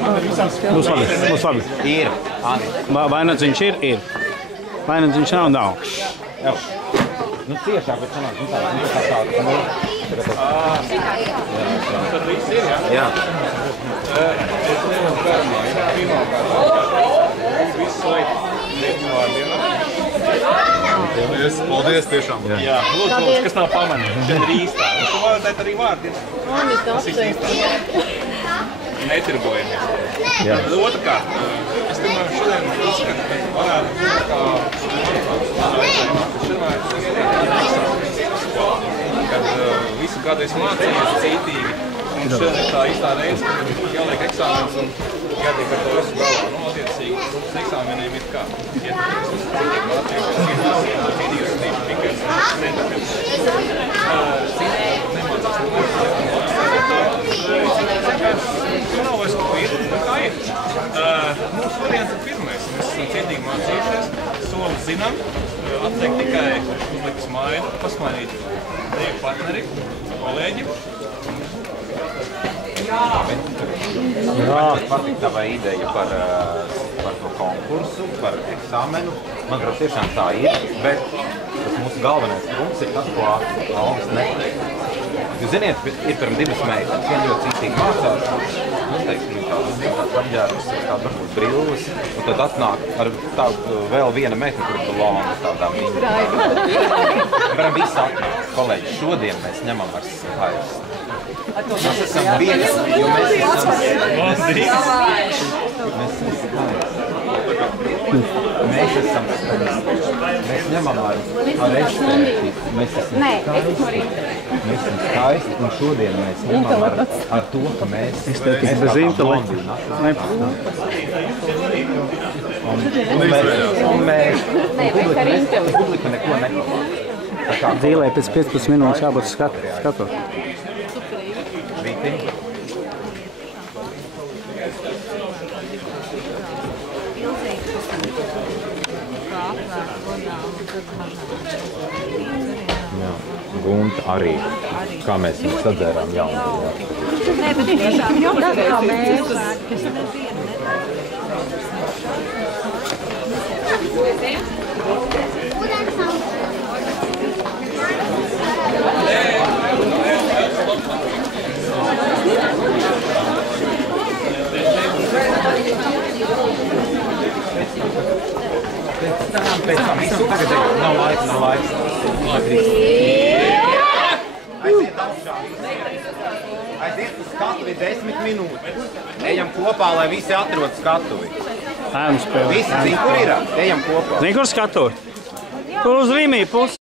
Būs labi. Ir. Vainagdziņš ir. Vainagdziņš nav. Nu ciešāk, bet sanāk, tā Tad viss ir, jā? Jā. Es nezinu, pērnā, pirmā kārtā. Viss laika vārdienā. Paldies tiešām. Jā, lūdzu, kas nav pamanīts. Šeit ir īstā. Tu varētu arī vārdienā. Tas ir īstā. Netirgojamies. Jā. Otrkārt, es domāju, šodien izskatu, ka varētu būt kā kad visu gadu es mācījos cītīgi. Un šodien ir tā īstā reize, kad jāliek eksāmens un jātiek ar to visu galā. Nu, attiecīgi, uz eksāmeniem ir kā. Citīgi mācījos, video stīvi tikai nemācās nav vairs ko ir, kā ir. Mūsu variants ir pirmais. Mēs esam cietīgi mācījušies, soli zinām, atliek tikai uzlikt smaidu, pasmainīt deju partneri, kolēģi. Man patīk tava ideja par to konkursu, par eksāmenu. Manuprāt, tiešām tā ir, bet tas mūsu galvenais trumps ir tas, ko Alvis nepateikt. Jūs ziniet, ir pirms divas meitenes, viena ļoti cītīgi mācās, nu, teiksim, tādas apģērbas, tādas varbūt brilles, un tad atnāk ar tādu vēl viena meitene, kur ir blonda tādā mīņa. Varam visi atnākt. Kolēģi, šodien mēs ņemam ar skaistu. Mēs esam viens, jo mēs esam skaisti. Mēs esam skaisti. Mēs ņemam ar eksperti. Mēs esam skaisti, un šodien mēs ņemam ar to, ka mēs bez intelekta. Un publika neko neklapā. Dzīlē pēc 15 minūtes jābūt skatot. Vītiņ. Jā, Gunta arī. Kā mēs viņu sadzērām jaunu. Nē, bet tiešām jau tā kā mēs. Pēc tam visu tagad ejot. Nav laiks. Aiziet uz skatuvi 10 minūtes. Ejam kopā, lai visi atrod skatuvi. Visi zin, kur ir? Ejam kopā. Zini, kur skatuvi? Kur uz Rīmī pusi?